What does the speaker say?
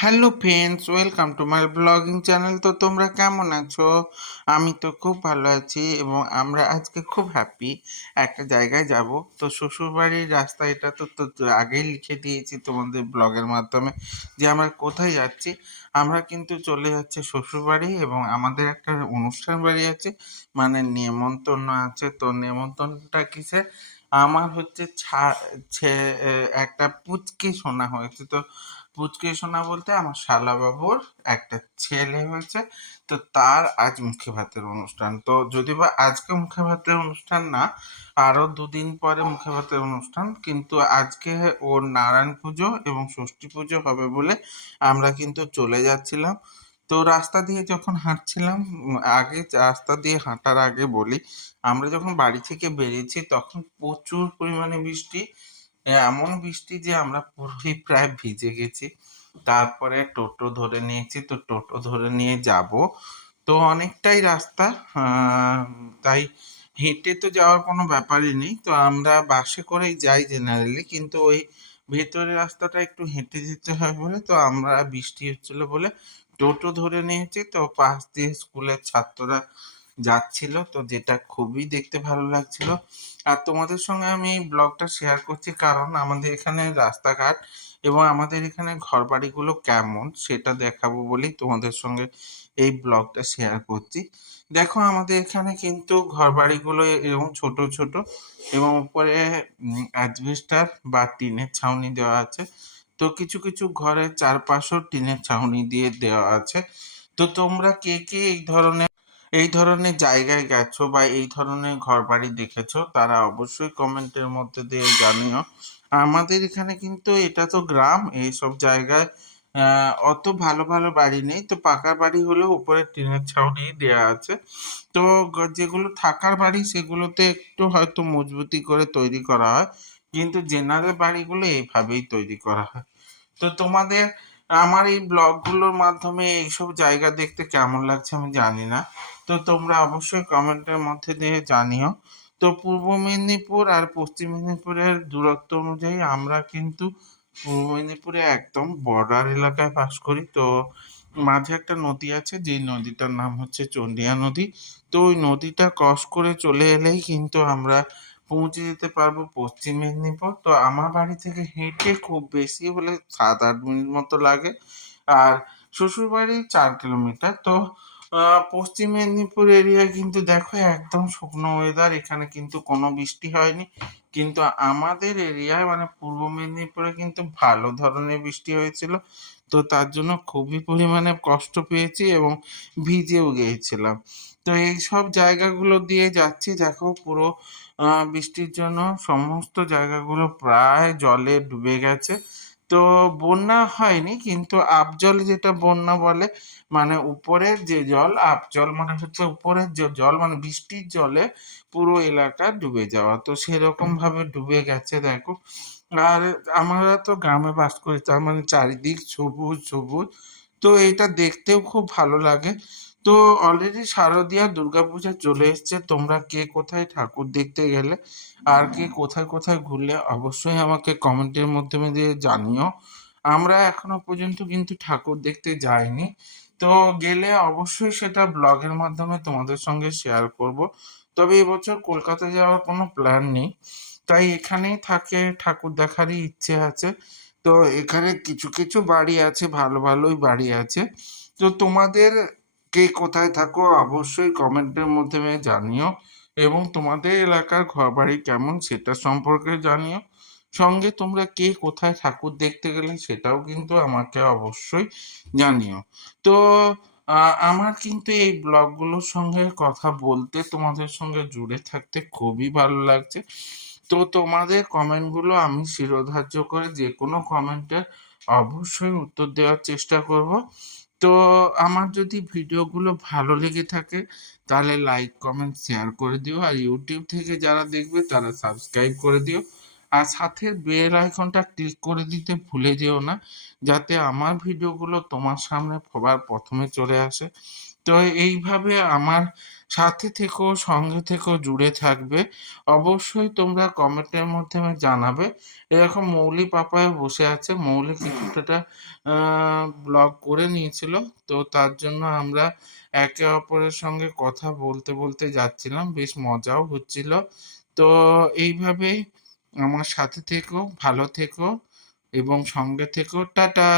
Hello friends, welcome to my blogging channel. তো তোমরা কেমন আছো? আমি তো খুব ভালো আছি এবং আমরা আজকে খুব হ্যাপি একটা জায়গায় যাব। তো শ্বশুরবাড়ির রাস্তা এটা তো আগেই লিখে দিয়েছি তোমাদের ব্লগের মাধ্যমে যে আমরা কোথায় যাচ্ছি। আমরা কিন্তু চলে যাচ্ছি শ্বশুরবাড়ি এবং আমাদের একটা অনুষ্ঠান বাড়ি আছে, মানে নেমন্তন্ন আছে। তো নেমন্তন্নটা কিসে? আমার হচ্ছে একটা পুচকি শোনা হয়েছে। তো পুচকে সোনা বলতে আমার শালাবাবুর একটা ছেলে হয়েছে। তো তার আজ মুখে ভাতের অনুষ্ঠান। তো যদি বা আজকে মুখে ভাতের অনুষ্ঠান না, আরো দুদিন পরে মুখে ভাতের অনুষ্ঠান, কিন্তু আজকে ওর নারায়ণ পুজো এবং ষষ্ঠী পুজো হবে বলে আমরা কিন্তু চলে যাচ্ছিলাম। তো রাস্তা দিয়ে যখন হাঁটছিলাম, আগে রাস্তা দিয়ে হাঁটার আগে বলি, আমরা যখন বাড়ি থেকে বেরিয়েছি তখন প্রচুর পরিমাণে বৃষ্টি। এমন বৃষ্টি যে আমরা পুরোই প্রায় ভিজে গেছি। তারপরে টোটো ধরে নিয়েছি, তো টোটো ধরে নিয়ে যাব। তো অনেকটাই রাস্তা, আহ, তাই হেঁটে তো যাওয়ার কোনো ব্যাপারই নেই। তো আমরা বাসে করেই যাই জেনারেলি, কিন্তু ওই ভেতরের রাস্তাটা একটু হেঁটে যেতে হয় বলে, তো আমরা বৃষ্টি হচ্ছিল বলে টোটো ধরে নিয়েছি। তো পাশ দিয়ে স্কুলের ছাত্ররা যাচ্ছিল, তো যেটা খুবই দেখতে ভালো লাগছিল। আর তোমাদের সঙ্গে আমি এই ব্লগটা শেয়ার করছি কারণ আমাদের এখানে রাস্তাঘাট এবং আমাদের এখানে ঘরবাড়িগুলো কেমন সেটা দেখাবো বলেই তোমাদের সঙ্গে এই ব্লগটা শেয়ার করছি। দেখো আমাদের এখানে কিন্তু ঘরবাড়িগুলো এরকম ছোট ছোট এবং উপরে অ্যাজবেস্টার বা টিনের ছাউনি দেওয়া আছে। তো কিছু কিছু ঘরের চারপাশেও টিনের ছাউনি দিয়ে দেওয়া আছে। তো তোমরা কে কে এই ধরনের জায়গায় গেছো বা এই ধরনের ঘরবাড়ি দেখেছো তারা অবশ্যই কমেন্টের মধ্যে দিয়ে জানিও। আমাদের এখানে কিন্তু এটা তো গ্রাম, এইসব জায়গায় অত ভালো ভালো বাড়ি নেই। তো পাকা বাড়ি হলেও উপরে টিনের ছাউনি দেওয়া আছে। তো যেগুলো থাকার বাড়ি সেগুলোতে একটু হয়তো মজবুতি করে তৈরি করা হয়, কিন্তু জেনারেল বাড়িগুলো এইভাবেই তৈরি করা হয়। তো তোমাদের আমার এই ব্লগগুলোর মাধ্যমে এইসব জায়গা দেখতে কেমন লাগছে আমি জানি না। তো তোমরা অবশ্যই কমেন্টের মধ্যে দিয়ে জানিও। তো পূর্ব মেদিনীপুর আর পশ্চিম মেদিনীপুরের দূরত্ব অনুযায়ী আমরা কিন্তু পূর্ব মেদিনীপুরে একদম বর্ডার এলাকায় বাস করি। তো মাঝে একটা নদী আছে, যেই নদীটার নাম হচ্ছে চন্ডিয়া নদী। তো ওই নদীটা ক্রস করে চলে এলেই কিন্তু আমরা পৌঁছে যেতে পারবো পশ্চিম মেদিনীপুর। তো আমার বাড়ি থেকে হেঁটে খুব বেশি হলে 7-8 মিনিট মতো লাগে। আর শ্বশুরবাড়ি 4 কিলোমিটার। তো পশ্চিম মেদিনীপুর এরিয়ায় কিন্তু দেখো একদম শুকনো ওয়েদার, এখানে কিন্তু কোনো বৃষ্টি হয়নি। কিন্তু আমাদের এরিয়ায় মানে পূর্ব মেদিনীপুরে কিন্তু ভালো ধরনের বৃষ্টি হয়েছিল। তো তার জন্য খুবই পরিমাণে কষ্ট পেয়েছি এবং ভিজেও গিয়েছিলাম। তো এই সব জায়গাগুলো দিয়ে যাচ্ছি, দেখো পুরো বৃষ্টির জন্য সমস্ত জায়গাগুলো প্রায় জলে ডুবে গেছে। তো বন্যা হয়নি, কিন্তু আপজল যেটা বন্যা বলে, মানে উপরের যে জল, আপজল মানে হচ্ছে উপরের যে জল, মানে বৃষ্টির জলে পুরো এলাকা ডুবে যাওয়া। তো সেরকম ভাবে ডুবে গেছে দেখো। আর আমরা তো গ্রামে বাস করি, তার মানে চারিদিক সবুজ সবুজ। তো এটা দেখতেও খুব ভালো লাগে। তো অলরেডি শারদীয়া দুর্গাপূজা চলে এসছে। তোমরা কে কোথায় ঠাকুর দেখতে গেলে আর কে কোথায় কোথায় ঘুরলে অবশ্যই আমাকে কমেন্টের মাধ্যমে দিয়ে জানিও। আমরা এখনো পর্যন্ত কিন্তু ঠাকুর দেখতে যাইনি। তো গেলে অবশ্যই সেটা ব্লগের মাধ্যমে তোমাদের সঙ্গে শেয়ার করব। তবে এবছর কলকাতা যাওয়ার কোনো প্ল্যান নেই, তাই এখানেই থাকে ঠাকুর দেখারই ইচ্ছে আছে। তো এখানে কিছু কিছু বাড়ি আছে, ভালো ভালোই বাড়ি আছে। তো তোমাদের কে কোথায় থাকো অবশ্যই কমেন্টের মাধ্যমে জানিও এবং তোমাদের এলাকার ঘরবাড়ি কেমন সেটা সম্পর্কে জানিও। সঙ্গে তোমরা কে কোথায় ঠাকুর দেখতে গেলে সেটাও কিন্তু আমাকে অবশ্যই জানিও। তো আমার কিন্তু এই ব্লগগুলোর সঙ্গে কথা বলতে, তোমাদের সঙ্গে জুড়ে থাকতে খুবই ভালো লাগছে। তো তোমাদের কমেন্টগুলো আমি শিরোধার্য করে যে কোনো কমেন্টের অবশ্যই উত্তর দেওয়ার চেষ্টা করব। তো আমার যদি ভিডিওগুলো ভালো লেগে থাকে তাহলে লাইক কমেন্ট শেয়ার করে দিও, আর ইউটিউব থেকে যারা দেখবে তারা সাবস্ক্রাইব করে দিও। আর সাথে বেল আইকনটা ক্লিক করে দিতে ভুলে যেও না, যাতে আমার ভিডিওগুলো তোমার সামনে সবার প্রথমে চলে আসে। তো এইভাবে আমার সাথে থেকো, সঙ্গে থেকো, জুড়ে থাকবে। অবশ্যই তোমরা কমেন্টের মাধ্যমে জানাবে। এরকম মৌলি পাপায়া বসে আছে। মৌলি কিছুটা আ ব্লগ করে নিয়েছিল। তো তার জন্য আমরা একে অপরের সঙ্গে কথা বলতে, বলতে যাচ্ছিলাম। বেশ মজাও হচ্ছিল। তো এইভাবেই আমার সাথে থেকো, ভালো থেকো এবং সঙ্গে থেকো। টাটা।